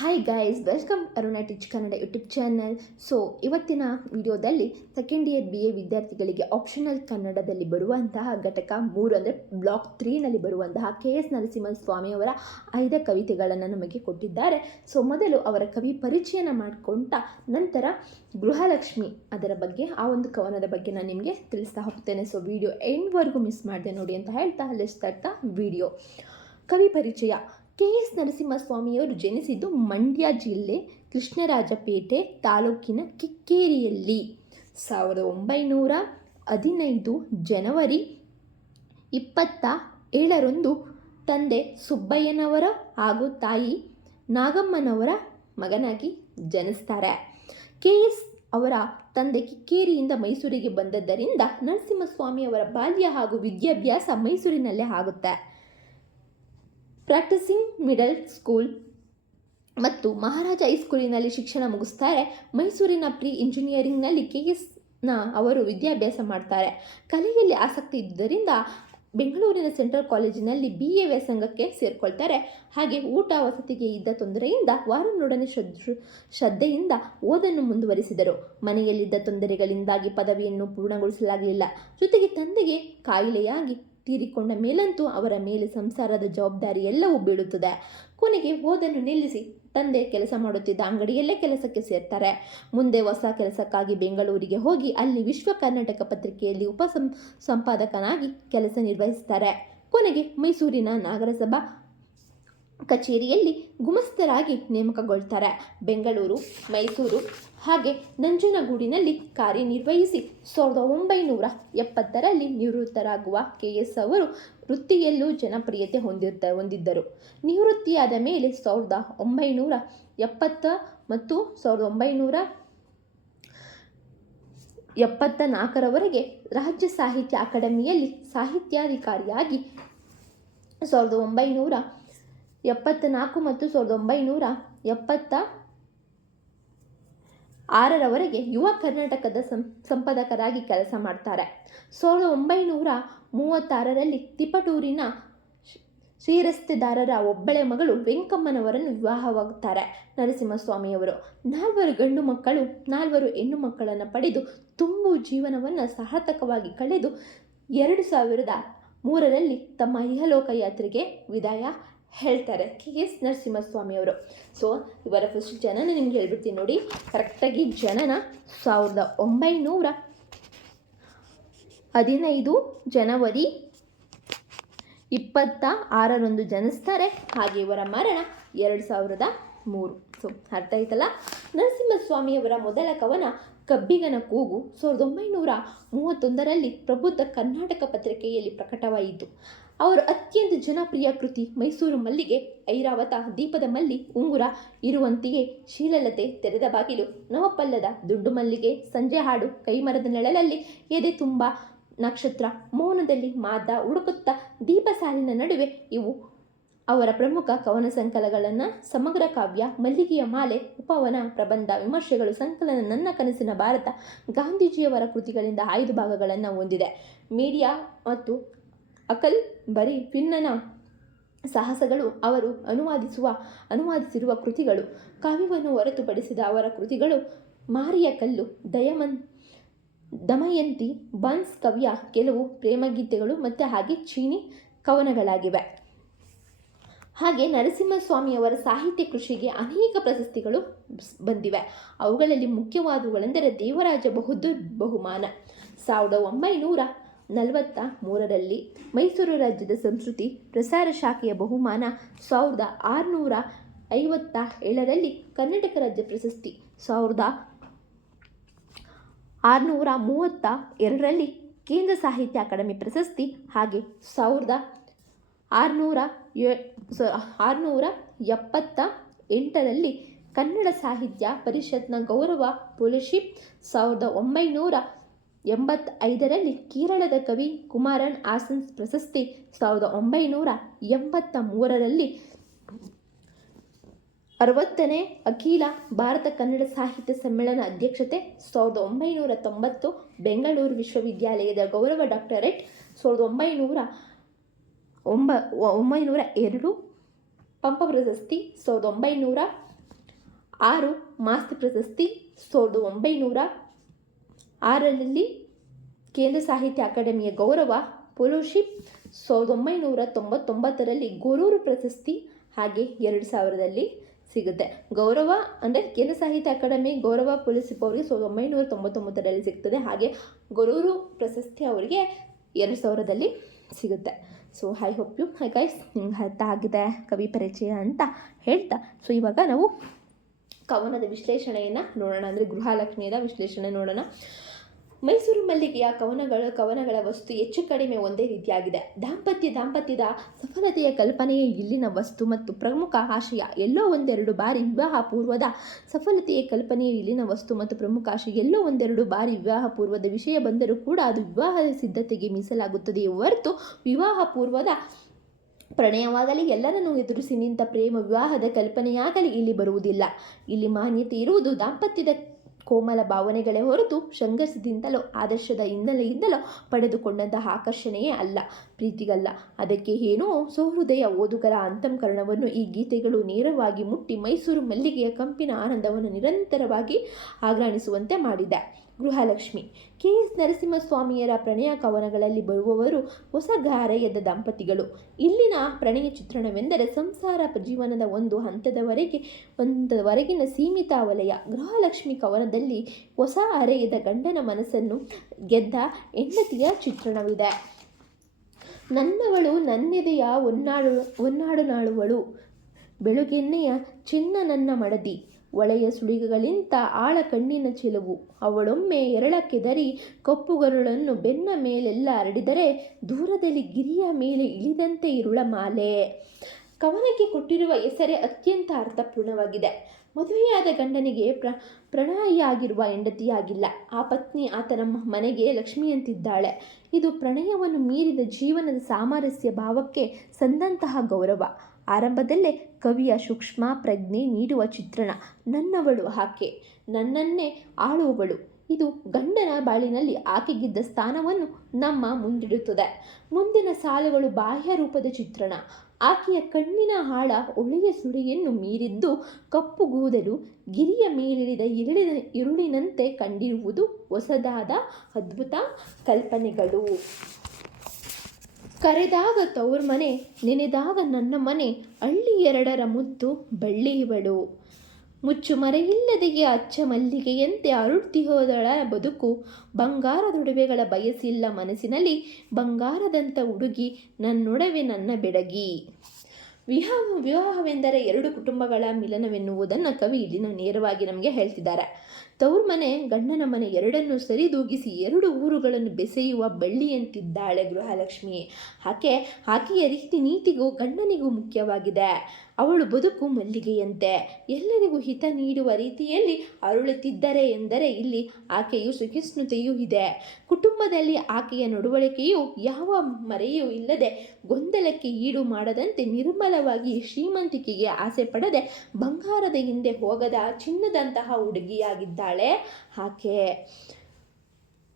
Hi guys, welcome Aruna teach Kannada YouTube channel. So ಇವತ್ತಿನ ವಿಡಿಯೋದಲ್ಲಿ second year BA ವಿದ್ಯಾರ್ಥಿಗಳಿಗೆ optional ಕನ್ನಡದಲ್ಲಿ ಬರುವಂತಹ ಘಟಕ 3 ಅಂದರೆ ಬ್ಲಾಕ್ 3ನಲ್ಲಿ ಬರುವಂತಹ KS ನರಸಿಂಹಸ್ವಾಮಿಯವರ 5 ಕವಿತೆಗಳನ್ನು ನಮಗೆ ಕೊಟ್ಟಿದ್ದಾರೆ. ಸೊ ಮೊದಲು ಅವರ ಕವಿ ಪರಿಚಯನ ಮಾಡಿಕೊಂಡ ನಂತರ ಗೃಹಲಕ್ಷ್ಮಿ ಅದರ ಬಗ್ಗೆ ಆ ಒಂದು ಕವನದ ಬಗ್ಗೆ ನಾನು ನಿಮಗೆ ತಿಳಿಸ್ತಾ ಹೋಗ್ತೇನೆ. ಸೊ ವಿಡಿಯೋ ಎಂಡ್ವರೆಗೂ ಮಿಸ್ ಮಾಡಿದೆ ನೋಡಿ ಅಂತ ಹೇಳ್ತಾ ಲೆಟ್ಸ್ ಸ್ಟಾರ್ಟ್ ದ ವಿಡಿಯೋ. ಕವಿ ಪರಿಚಯ. KS ನರಸಿಂಹಸ್ವಾಮಿಯವರು ಜನಿಸಿದ್ದು ಮಂಡ್ಯ ಜಿಲ್ಲೆ ಕೃಷ್ಣರಾಜಪೇಟೆ ತಾಲೂಕಿನ ಕಿಕ್ಕೇರಿಯಲ್ಲಿ 1915 ಜನವರಿ 27ರಂದು ತಂದೆ ಸುಬ್ಬಯ್ಯನವರ ಹಾಗೂ ತಾಯಿ ನಾಗಮ್ಮನವರ ಮಗನಾಗಿ ಜನಿಸ್ತಾರೆ. KS ಅವರ ತಂದೆ ಕಿಕ್ಕೇರಿಯಿಂದ ಮೈಸೂರಿಗೆ ಬಂದದ್ದರಿಂದ ನರಸಿಂಹಸ್ವಾಮಿಯವರ ಬಾಲ್ಯ ಹಾಗೂ ವಿದ್ಯಾಭ್ಯಾಸ ಮೈಸೂರಿನಲ್ಲೇ ಆಗುತ್ತೆ. ಪ್ರಾಕ್ಟೀಸಿಂಗ್ ಮಿಡಲ್ ಸ್ಕೂಲ್ ಮತ್ತು ಮಹಾರಾಜ ಹೈಸ್ಕೂಲಿನಲ್ಲಿ ಶಿಕ್ಷಣ ಮುಗಿಸ್ತಾರೆ. ಮೈಸೂರಿನ ಪ್ರೀ ಇಂಜಿನಿಯರಿಂಗ್ನಲ್ಲಿ KSನ ಅವರು ವಿದ್ಯಾಭ್ಯಾಸ ಮಾಡ್ತಾರೆ. ಕಲೆಯಲ್ಲಿ ಆಸಕ್ತಿ ಇದ್ದುದರಿಂದ ಬೆಂಗಳೂರಿನ ಸೆಂಟ್ರಲ್ ಕಾಲೇಜಿನಲ್ಲಿ BA ವ್ಯಾಸಂಗಕ್ಕೆ ಸೇರಿಕೊಳ್ತಾರೆ. ಹಾಗೆ ಊಟ ವಸತಿಗೆ ಇದ್ದ ತೊಂದರೆಯಿಂದ ವಾರನೊಡನೆ ಶ್ರದ್ಧೆಯಿಂದ ಓದನ್ನು ಮುಂದುವರಿಸಿದರು. ಮನೆಯಲ್ಲಿದ್ದ ತೊಂದರೆಗಳಿಂದಾಗಿ ಪದವಿಯನ್ನು ಪೂರ್ಣಗೊಳಿಸಲಾಗಲಿಲ್ಲ. ಜೊತೆಗೆ ತಂದೆಗೆ ಕಾಯಿಲೆಯಾಗಿ ತೀರಿಕೊಂಡ ಮೇಲಂತೂ ಅವರ ಮೇಲೆ ಸಂಸಾರದ ಜವಾಬ್ದಾರಿ ಎಲ್ಲವೂ ಬೀಳುತ್ತದೆ. ಕೊನೆಗೆ ಓದನ್ನು ನಿಲ್ಲಿಸಿ ತಂದೆ ಕೆಲಸ ಮಾಡುತ್ತಿದ್ದ ಅಂಗಡಿಯಲ್ಲೇ ಕೆಲಸಕ್ಕೆ ಸೇರ್ತಾರೆ. ಮುಂದೆ ಹೊಸ ಕೆಲಸಕ್ಕಾಗಿ ಬೆಂಗಳೂರಿಗೆ ಹೋಗಿ ಅಲ್ಲಿ ವಿಶ್ವ ಕರ್ನಾಟಕ ಪತ್ರಿಕೆಯಲ್ಲಿ ಸಂಪಾದಕನಾಗಿ ಕೆಲಸ ನಿರ್ವಹಿಸ್ತಾರೆ. ಕೊನೆಗೆ ಮೈಸೂರಿನ ನಗರಸಭಾ ಕಚೇರಿಯಲ್ಲಿ ಗುಮಾಸ್ತರಾಗಿ ನೇಮಕಗೊಳ್ತಾರೆ. ಬೆಂಗಳೂರು, ಮೈಸೂರು ಹಾಗೆ ನಂಜನಗೂಡಿನಲ್ಲಿ ಕಾರ್ಯನಿರ್ವಹಿಸಿ 1970ರಲ್ಲಿ ನಿವೃತ್ತರಾಗುವ KS ಅವರು ವೃತ್ತಿಯಲ್ಲೂ ಜನಪ್ರಿಯತೆ ಹೊಂದಿದ್ದರು. ನಿವೃತ್ತಿಯಾದ ಮೇಲೆ 1970 ಮತ್ತು 1974ರವರೆಗೆ ರಾಜ್ಯ ಸಾಹಿತ್ಯ ಅಕಾಡೆಮಿಯಲ್ಲಿ ಸಾಹಿತ್ಯಾಧಿಕಾರಿಯಾಗಿ 1974 ಮತ್ತು 1976ರವರೆಗೆ ಯುವ ಕರ್ನಾಟಕದ ಸಂಪಾದಕರಾಗಿ ಕೆಲಸ ಮಾಡ್ತಾರೆ. 1936ರಲ್ಲಿ ತಿಪಟೂರಿನ ಶ್ರೀರಸ್ತೆದಾರರ ಒಬ್ಬಳೆ ಮಗಳು ವೆಂಕಮ್ಮನವರನ್ನು ವಿವಾಹವಾಗುತ್ತಾರೆ. ನರಸಿಂಹಸ್ವಾಮಿಯವರು 4 ಗಂಡು ಮಕ್ಕಳು 4 ಹೆಣ್ಣು ಮಕ್ಕಳನ್ನು ಪಡೆದು ತುಂಬು ಜೀವನವನ್ನು ಸಾರ್ಥಕವಾಗಿ ಕಳೆದು 2003ರಲ್ಲಿ ತಮ್ಮ ಇಹಲೋಕ ಯಾತ್ರೆಗೆ ವಿದಾಯ ಹೇಳ್ತಾರೆ KS ನರಸಿಂಹಸ್ವಾಮಿಯವರು. ಸೊ ಇವರ ಫಸ್ಟ್ ಜನನ ನಿಮ್ಗೆ ಹೇಳ್ಬಿಡ್ತೀನಿ ನೋಡಿ. ಕರೆಕ್ಟಾಗಿ ಜನನ 1915 ಜನವರಿ 26ರಂದು ಜನಿಸ್ತಾರೆ. ಹಾಗೆ ಇವರ ಮರಣ 2003. ಸೊ ಅರ್ಥ ಆಯ್ತಲ್ಲ. ನರಸಿಂಹಸ್ವಾಮಿಯವರ ಮೊದಲ ಕವನ ಕಬ್ಬಿಗನ ಕೂಗು 1931ರಲ್ಲಿ ಪ್ರಬುದ್ಧ ಕರ್ನಾಟಕ ಪತ್ರಿಕೆಯಲ್ಲಿ ಪ್ರಕಟವಾಯಿತು. ಅವರ ಅತ್ಯಂತ ಜನಪ್ರಿಯ ಕೃತಿ ಮೈಸೂರು ಮಲ್ಲಿಗೆ, ಐರಾವತ ದೀಪದ ಮಲ್ಲಿ, ಉಂಗುರ, ಇರುವಂತೆಯೇ, ಶೀಲಲತೆ, ತೆರೆದ ಬಾಗಿಲು, ನವಪಲ್ಲದ, ದುಡ್ಡು ಮಲ್ಲಿಗೆ, ಸಂಜೆ ಹಾಡು, ಕೈಮರದ ನೆಳಲಲ್ಲಿ, ಎದೆ ತುಂಬ ನಕ್ಷತ್ರ, ಮೌನದಲ್ಲಿ ಮಾದ ಹುಡುಕುತ್ತ, ದೀಪ ಸಾಲಿನ ನಡುವೆ ಇವು ಅವರ ಪ್ರಮುಖ ಕವನ ಸಂಕಲನಗಳನ್ನು. ಸಮಗ್ರ ಕಾವ್ಯ, ಮಲ್ಲಿಗೆಯ ಮಾಲೆ, ಉಪವನ, ಪ್ರಬಂಧ, ವಿಮರ್ಶೆಗಳು, ಸಂಕಲನ ನನ್ನ ಕನಸಿನ ಭಾರತ, ಗಾಂಧೀಜಿಯವರ ಕೃತಿಗಳಿಂದ 5 ಭಾಗಗಳನ್ನು ಹೊಂದಿದೆ. ಮೀಡಿಯಾ ಮತ್ತು ಅಕಲ್ ಬರಿ ಫಿನ್ನನ ಸಾಹಸಗಳು ಅವರು ಅನುವಾದಿಸಿರುವ ಕೃತಿಗಳು. ಕಾವ್ಯವನ್ನು ಹೊರತುಪಡಿಸಿದ ಅವರ ಕೃತಿಗಳು ಮಾರಿಯ ಕಲ್ಲು, ದಮಯಂತಿ, ಬನ್ಸ್ ಕವಿಯ ಕೆಲವು ಪ್ರೇಮಗೀತೆಗಳು ಮತ್ತು ಹಾಗೆ ಚೀನಿ ಕವನಗಳಾಗಿವೆ. ಹಾಗೆ ನರಸಿಂಹಸ್ವಾಮಿಯವರ ಸಾಹಿತ್ಯ ಕೃಷಿಗೆ ಅನೇಕ ಪ್ರಶಸ್ತಿಗಳು ಬಂದಿವೆ. ಅವುಗಳಲ್ಲಿ ಮುಖ್ಯವಾದವುಗಳೆಂದರೆ ದೇವರಾಜ ಬಹದ್ದೂರ್ ಬಹುಮಾನ 1943ರಲ್ಲಿ, ಮೈಸೂರು ರಾಜ್ಯದ ಸಂಸ್ಕೃತಿ ಪ್ರಸಾರ ಶಾಖೆಯ ಬಹುಮಾನ 1657ರಲ್ಲಿ, ಕರ್ನಾಟಕ ರಾಜ್ಯ ಪ್ರಶಸ್ತಿ 1632ರಲ್ಲಿ, ಕೇಂದ್ರ ಸಾಹಿತ್ಯ ಅಕಾಡೆಮಿ ಪ್ರಶಸ್ತಿ, ಹಾಗೆ 1678ರಲ್ಲಿ ಕನ್ನಡ ಸಾಹಿತ್ಯ ಪರಿಷತ್ನ ಗೌರವ ಫೆಲೋಶಿಪ್, 1985ರಲ್ಲಿ ಕೇರಳದ ಕವಿ ಕುಮಾರನ್ ಆಸನ್ಸ್ ಪ್ರಶಸ್ತಿ, 1983ರಲ್ಲಿ 60ನೇ ಅಖಿಲ ಭಾರತ ಕನ್ನಡ ಸಾಹಿತ್ಯ ಸಮ್ಮೇಳನ ಅಧ್ಯಕ್ಷತೆ, 1990 ಬೆಂಗಳೂರು ವಿಶ್ವವಿದ್ಯಾಲಯದ ಗೌರವ ಡಾಕ್ಟರೇಟ್, 1902 ಪಂಪ ಪ್ರಶಸ್ತಿ, 1900 6 ಮಾಸ್ತಿ ಪ್ರಶಸ್ತಿ 1906ರಲ್ಲಿ ಕೇಂದ್ರ ಸಾಹಿತ್ಯ ಅಕಾಡೆಮಿಯ ಗೌರವ ಫೆಲೋಶಿಪ್, 1999ರಲ್ಲಿ ಗೊರೂರು ಪ್ರಶಸ್ತಿ, ಹಾಗೆ 2000ರಲ್ಲಿ ಸಿಗುತ್ತೆ. ಗೌರವ ಅಂದರೆ ಕೇಂದ್ರ ಸಾಹಿತ್ಯ ಅಕಾಡೆಮಿ ಗೌರವ ಫೆಲೋಶಿಪ್ ಅವರಿಗೆ 1999ರಲ್ಲಿ ಸಿಗ್ತದೆ. ಹಾಗೆ ಗೊರೂರು ಪ್ರಶಸ್ತಿ ಅವರಿಗೆ 2000ರಲ್ಲಿ ಸಿಗುತ್ತೆ. So I hope you guys ನಿಮ್ಗೆ ಅರ್ಥ ಆಗಿದೆ ಕವಿ ಪರಿಚಯ ಅಂತ ಹೇಳ್ತಾ, ಸೊ ಇವಾಗ ನಾವು ಕವನದ ವಿಶ್ಲೇಷಣೆಯನ್ನು ನೋಡೋಣ. ಅಂದರೆ ಗೃಹಲಕ್ಷ್ಮಿಯದ ವಿಶ್ಲೇಷಣೆ ನೋಡೋಣ. ಮೈಸೂರು ಮಲ್ಲಿಗೆಯ ಕವನಗಳ ವಸ್ತು ಹೆಚ್ಚು ಕಡಿಮೆ ಒಂದೇ ರೀತಿಯಾಗಿದೆ. ದಾಂಪತ್ಯದ ಸಫಲತೆಯ ಕಲ್ಪನೆಯೇ ಇಲ್ಲಿನ ವಸ್ತು ಮತ್ತು ಪ್ರಮುಖ ಆಶಯ. ಎಲ್ಲೋ ಒಂದೆರಡು ಬಾರಿ ವಿವಾಹ ಪೂರ್ವದ ಸಫಲತೆಯ ಕಲ್ಪನೆಯೇ ಇಲ್ಲಿನ ವಸ್ತು ಮತ್ತು ಪ್ರಮುಖ ಆಶಯ. ಎಲ್ಲೋ ಒಂದೆರಡು ಬಾರಿ ವಿವಾಹ ಪೂರ್ವದ ವಿಷಯ ಬಂದರೂ ಕೂಡ ಅದು ವಿವಾಹದ ಸಿದ್ಧತೆಗೆ ಮೀಸಲಾಗುತ್ತದೆಯೇ ಹೊರತು ವಿವಾಹ ಪೂರ್ವದ ಪ್ರಣಯವಾಗಲಿ ಎಲ್ಲರನ್ನೂ ಎದುರಿಸಿ ನಿಂತ ಪ್ರೇಮ ವಿವಾಹದ ಕಲ್ಪನೆಯಾಗಲಿ ಇಲ್ಲಿ ಬರುವುದಿಲ್ಲ. ಇಲ್ಲಿ ಮಾನ್ಯತೆ ಇರುವುದು ದಾಂಪತ್ಯದ ಕೋಮಲ ಭಾವನೆಗಳೇ ಹೊರತು ಸಂಘರ್ಷದಿಂದಲೋ ಆದರ್ಶದ ಹಿನ್ನೆಲೆಯಿಂದಲೋ ಪಡೆದುಕೊಂಡಂತಹ ಆಕರ್ಷಣೆಯೇ ಅಲ್ಲ, ಪ್ರೀತಿಗಲ್ಲ. ಅದಕ್ಕೆ ಏನೋ ಸಹೃದಯ ಓದುಗರ ಅಂತಃಕರಣವನ್ನು ಈ ಗೀತೆಗಳು ನೇರವಾಗಿ ಮುಟ್ಟಿ ಮೈಸೂರು ಮಲ್ಲಿಗೆಯ ಕಂಪಿನ ಆನಂದವನ್ನು ನಿರಂತರವಾಗಿ ಆಘ್ರಾಣಿಸುವಂತೆ ಮಾಡಿದೆ. ಗೃಹಲಕ್ಷ್ಮಿ ಕೆ. ಎಸ್. ನರಸಿಂಹಸ್ವಾಮಿಯರ ಪ್ರಣಯ ಕವನಗಳಲ್ಲಿ ಬರುವವರು ಹೊಸಗಾರೆಯದ ದಂಪತಿಗಳು. ಇಲ್ಲಿನ ಪ್ರಣಯ ಚಿತ್ರಣವೆಂದರೆ ಸಂಸಾರ ಜೀವನದ ಒಂದು ಹಂತದವರೆಗಿನ ಸೀಮಿತ ವಲಯ. ಗೃಹಲಕ್ಷ್ಮಿ ಕವನದಲ್ಲಿ ಹೊಸ ಅರೆಯದ ಗಂಡನ ಮನಸ್ಸನ್ನು ಗೆದ್ದ ಹೆಂಡತಿಯ ಚಿತ್ರಣವಿದೆ. ನನ್ನವಳು ನನ್ನೆದೆಯ ಹೊನ್ನಾಡುನಾಳುವಳು, ಬೆಳುಗೆನ್ನೆಯ ಚಿನ್ನ ನನ್ನ ಮಡದಿ, ಒಳೆಯ ಸುಳಿಗಳಿಂತ ಆಳ ಕಣ್ಣಿನ ಚೆಲುವು, ಅವಳೊಮ್ಮೆ ಎರಳಕ್ಕೆದರಿ ಕಪ್ಪುಗರುಳನ್ನು ಬೆನ್ನ ಮೇಲೆಲ್ಲ ಹರಡಿದರೆ ದೂರದಲ್ಲಿ ಗಿರಿಯ ಮೇಲೆ ಇಳಿದಂತೆ ಇರುಳ ಮಾಲೆ. ಕವನಕ್ಕೆ ಕೊಟ್ಟಿರುವ ಹೆಸರೇ ಅತ್ಯಂತ ಅರ್ಥಪೂರ್ಣವಾಗಿದೆ. ಮದುವೆಯಾದ ಗಂಡನಿಗೆ ಪ್ರಣಯಿಯಾಗಿರುವ ಹೆಂಡತಿಯಾಗಿಲ್ಲ. ಆ ಪತ್ನಿ ಆತನ ಮನೆಗೆ ಲಕ್ಷ್ಮಿಯಂತಿದ್ದಾಳೆ. ಇದು ಪ್ರಣಯವನ್ನು ಮೀರಿದ ಜೀವನದ ಸಾಮರಸ್ಯ ಭಾವಕ್ಕೆ ಸಂದಂತಹ ಗೌರವ. ಆರಂಭದಲ್ಲೇ ಕವಿಯ ಸೂಕ್ಷ್ಮ ಪ್ರಜ್ಞೆ ನೀಡುವ ಚಿತ್ರಣ. ನನ್ನವಳು ಆಕೆ, ನನ್ನನ್ನೇ ಆಳುವವಳು. ಇದು ಗಂಡನ ಬಾಳಿನಲ್ಲಿ ಆಕೆಗಿದ್ದ ಸ್ಥಾನವನ್ನು ನಮ್ಮ ಮುಂದಿಡುತ್ತದೆ. ಮುಂದಿನ ಸಾಲುಗಳು ಬಾಹ್ಯ ರೂಪದ ಚಿತ್ರಣ. ಆಕೆಯ ಕಣ್ಣಿನ ಆಳ ಒಳೆಯ ಸುಳಿಯನ್ನು ಮೀರಿದ್ದು ಕಪ್ಪುಗೂದಲು ಗಿರಿಯ ಮೇಲಿಳಿದ ಇರುಳಿನಂತೆ ಕಂಡಿರುವುದು ಹೊಸದಾದ ಅದ್ಭುತ ಕಲ್ಪನೆಗಳು. ಕರೆದಾಗ ತೌರ್ಮನೆ, ನೆನೆದಾಗ ನನ್ನ ಮನೆ, ಹಳ್ಳಿ ಎರಡರ ಮುದ್ದು ಬಳ್ಳಿ ಇವಳು. ಮುಚ್ಚು ಮರೆಯಿಲ್ಲದೆಯೇ ಅಚ್ಚ ಮಲ್ಲಿಗೆಯಂತೆ ಅರಳುತ್ತಿಹೋದಳ ಬದುಕು. ಬಂಗಾರದೊಡವೆಗಳ ಬಯಸಿಲ್ಲ ಮನಸ್ಸಿನಲ್ಲಿ, ಬಂಗಾರದಂಥ ಹುಡುಗಿ ನನ್ನೊಡವೆ ನನ್ನ ಬೆಡಗಿ. ವಿವಾಹವೆಂದರೆ ಎರಡು ಕುಟುಂಬಗಳ ಮಿಲನವೆನ್ನುವುದನ್ನು ಕವಿ ಇಲ್ಲಿ ನೇರವಾಗಿ ನಮಗೆ ಹೇಳ್ತಿದ್ದಾರೆ. ತೌರ್ಮನೆ ಗಂಡನ ಮನೆ ಎರಡನ್ನು ಸರಿದೂಗಿಸಿ ಎರಡು ಊರುಗಳನ್ನು ಬೆಸೆಯುವ ಬಳ್ಳಿಯಂತಿದ್ದಾಳೆ ಗೃಹಲಕ್ಷ್ಮಿ. ಆಕೆಯ ರೀತಿ ನೀತಿಗೂ ಗಂಡನಿಗೂ ಮುಖ್ಯವಾಗಿದೆ. ಅವಳು ಬದುಕು ಮಲ್ಲಿಗೆಯಂತೆ ಎಲ್ಲರಿಗೂ ಹಿತ ನೀಡುವ ರೀತಿಯಲ್ಲಿ ಅರಳುತ್ತಿದ್ದರೆ ಎಂದರೆ ಇಲ್ಲಿ ಆಕೆಯು ಸಹಿಷ್ಣುತೆಯೂ ಇದೆ. ಕುಟುಂಬದಲ್ಲಿ ಆಕೆಯ ನಡವಳಿಕೆಯು ಯಾವ ಮರೆಯೂ ಇಲ್ಲದೆ, ಗೊಂದಲಕ್ಕೆ ಈಡು ಮಾಡದಂತೆ, ನಿರ್ಮಲವಾಗಿ, ಶ್ರೀಮಂತಿಕೆಗೆ ಆಸೆ ಪಡದೆ, ಬಂಗಾರದ ಹಿಂದೆ ಹೋಗದ ಚಿನ್ನದಂತಹ ಹುಡುಗಿಯಾಗಿದ್ದಾಳೆ ಆಕೆ.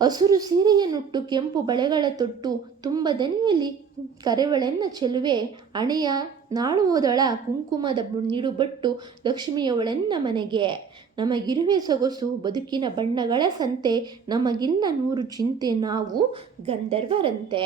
ಹಸುರು ಸೀರೆಯನ್ನುಟ್ಟು ಕೆಂಪು ಬಳೆಗಳ ತೊಟ್ಟು ತುಂಬ ದನಿಯಲ್ಲಿ ಕರೆವಳೆನ್ನ ಚೆಲುವೆ, ಹಣೆಯ ನಾಳುವುದಳ ಕುಂಕುಮದ ನಿಡುಬಟ್ಟು ಲಕ್ಷ್ಮಿಯವಳೆನ್ನ ಮನೆಗೆ. ನಮಗಿರುವೆ ಸೊಗಸು ಬದುಕಿನ ಬಣ್ಣಗಳ ಸಂತೆ, ನಮಗಿಲ್ಲ ನೂರು ಚಿಂತೆ ನಾವು ಗಂಧರ್ವರಂತೆ.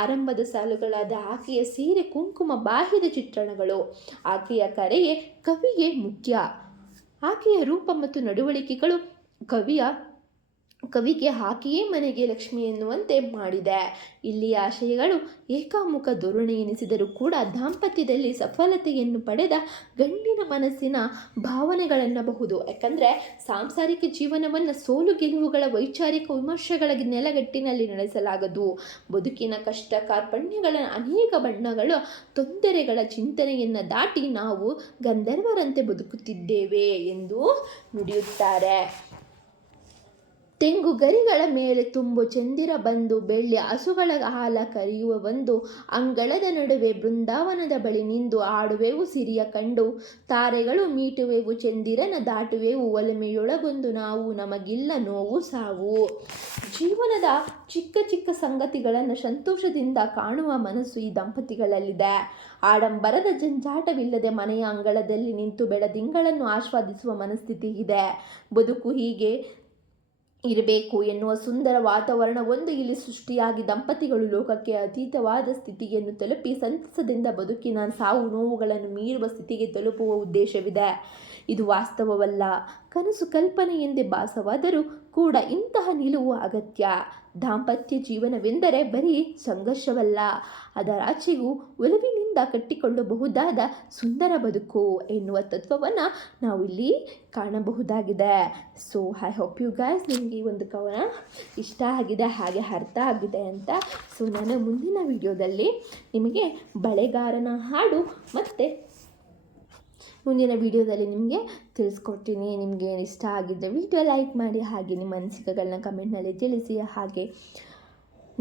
ಆರಂಭದ ಸಾಲುಗಳಾದ ಆಕೆಯ ಸೀರೆ ಕುಂಕುಮ ಬಾಹ್ಯದ ಚಿತ್ರಣಗಳು. ಆಕೆಯ ಕರೆಯೇ ಕವಿಗೆ ಮುಖ್ಯ. ಆಕೆಯ ರೂಪ ಮತ್ತು ನಡವಳಿಕೆಗಳು ಕವಿಗೆ ಆಕೆಯೇ ಮನೆಗೆ ಲಕ್ಷ್ಮಿ ಎನ್ನುವಂತೆ ಮಾಡಿದೆ. ಇಲ್ಲಿಯ ಆಶಯಗಳು ಏಕಾಮುಖ ಧೋರಣೆ ಎನಿಸಿದರೂ ಕೂಡ ದಾಂಪತ್ಯದಲ್ಲಿ ಸಫಲತೆಯನ್ನು ಪಡೆದ ಗಂಡಿನ ಮನಸ್ಸಿನ ಭಾವನೆಗಳನ್ನಬಹುದು. ಯಾಕಂದರೆ ಸಾಂಸಾರಿಕ ಜೀವನವನ್ನು ಸೋಲು ಗೆಲುವುಗಳ ವೈಚಾರಿಕ ವಿಮರ್ಶೆಗಳ ನೆಲಗಟ್ಟಿನಲ್ಲಿ ನಡೆಸಲಾಗದು. ಬದುಕಿನ ಕಷ್ಟ ಕಾರ್ಪಣ್ಯಗಳ ಅನೇಕ ಬಣ್ಣಗಳ ತೊಂದರೆಗಳ ಚಿಂತನೆಯನ್ನು ದಾಟಿ ನಾವು ಗಂಧರ್ವರಂತೆ ಬದುಕುತ್ತಿದ್ದೇವೆ ಎಂದು ನುಡಿಯುತ್ತಾರೆ. ತೆಂಗು ಗರಿಗಳ ಮೇಲೆ ತುಂಬು ಚಂದಿರ ಬಂದು ಬೆಳ್ಳಿ ಹಸುಗಳ ಹಾಲ ಕರೆಯುವ ಒಂದು ಅಂಗಳದ ನಡುವೆ ಬೃಂದಾವನದ ಬಳಿ ನಿಂದು ಆಡುವೆವು ಸಿರಿಯ ಕಂಡು, ತಾರೆಗಳು ಮೀಟುವೆವು ಚಂದಿರನ ದಾಟುವೆವು ಒಲಮೆಯೊಳಗೊಂದು ನಾವು, ನಮಗಿಲ್ಲ ನೋವು ಸಾವು. ಜೀವನದ ಚಿಕ್ಕ ಚಿಕ್ಕ ಸಂಗತಿಗಳನ್ನು ಸಂತೋಷದಿಂದ ಕಾಣುವ ಮನಸ್ಸು ಈ ದಂಪತಿಗಳಲ್ಲಿದೆ. ಆಡಂಬರದ ಜಂಜಾಟವಿಲ್ಲದೆ ಮನೆಯ ಅಂಗಳದಲ್ಲಿ ನಿಂತು ಬೆಳದಿಂಗಳನ್ನು ಆಸ್ವಾದಿಸುವ ಮನಸ್ಥಿತಿ ಇದೆ. ಬದುಕು ಹೀಗೆ ಇರಬೇಕು ಎನ್ನುವ ಸುಂದರ ವಾತಾವರಣವೊಂದು ಇಲ್ಲಿ ಸೃಷ್ಟಿಯಾಗಿ ದಂಪತಿಗಳು ಲೋಕಕ್ಕೆ ಅತೀತವಾದ ಸ್ಥಿತಿಯನ್ನು ತಲುಪಿ ಸಂತಸದಿಂದ ಬದುಕಿನ ಸಾವು ನೋವುಗಳನ್ನು ಮೀರುವ ಸ್ಥಿತಿಗೆ ತಲುಪುವ ಉದ್ದೇಶವಿದೆ. ಇದು ವಾಸ್ತವವಲ್ಲ, ಕನಸು ಕಲ್ಪನೆ ಎಂದೇ ಭಾಸವಾದರೂ ಕೂಡ ಇಂತಹ ನಿಲುವು ಅಗತ್ಯ. ದಾಂಪತ್ಯ ಜೀವನವೆಂದರೆ ಬರೀ ಸಂಘರ್ಷವಲ್ಲ, ಅದರಾಚೆಗೂ ಒಲವಿನಿಂದ ಕಟ್ಟಿಕೊಳ್ಳಬಹುದಾದ ಸುಂದರ ಬದುಕು ಎನ್ನುವ ತತ್ವವನ್ನು ನಾವು ಇಲ್ಲಿ ಕಾಣಬಹುದಾಗಿದೆ. So I hope you guys ನಿಮಗೆ ಈ ಒಂದು ಕವನ ಇಷ್ಟ ಆಗಿದೆ, ಹಾಗೆ ಅರ್ಥ ಆಗಿದೆ ಅಂತ. ಸೊ ನಾನು ಮುಂದಿನ ವಿಡಿಯೋದಲ್ಲಿ ನಿಮಗೆ ಬಳೆಗಾರನ ಹಾಡು ಮತ್ತು ಮುಂದಿನ ವಿಡಿಯೋದಲ್ಲಿ ನಿಮಗೆ ತಿಳಿಸ್ಕೊಡ್ತೀನಿ. ನಿಮಗೆ ಇಷ್ಟ ಆಗಿದ್ದರೆ ವಿಡಿಯೋ ಲೈಕ್ ಮಾಡಿ, ಹಾಗೆ ನಿಮ್ಮ ಅನಿಸಿಕೆಗಳನ್ನ ಕಮೆಂಟ್ನಲ್ಲಿ ತಿಳಿಸಿ. ಹಾಗೆ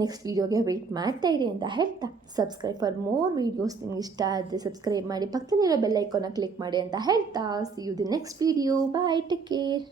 ನೆಕ್ಸ್ಟ್ ವಿಡಿಯೋಗೆ ವೆಯ್ಟ್ ಮಾಡ್ತಾ ಇರಿ ಅಂತ ಹೇಳ್ತಾ, ಸಬ್ಸ್ಕ್ರೈಬ್ ಫಾರ್ ಮೋರ್ ವೀಡಿಯೋಸ್. ನಿಮ್ಗೆ ಇಷ್ಟ ಆದರೆ ಸಬ್ಸ್ಕ್ರೈಬ್ ಮಾಡಿ, ಪಕ್ಕದಲ್ಲಿರೋ ಬೆಲ್ ಐಕಾನ್ನ ಕ್ಲಿಕ್ ಮಾಡಿ ಅಂತ ಹೇಳ್ತಾ, see you the next video. Bye, take care.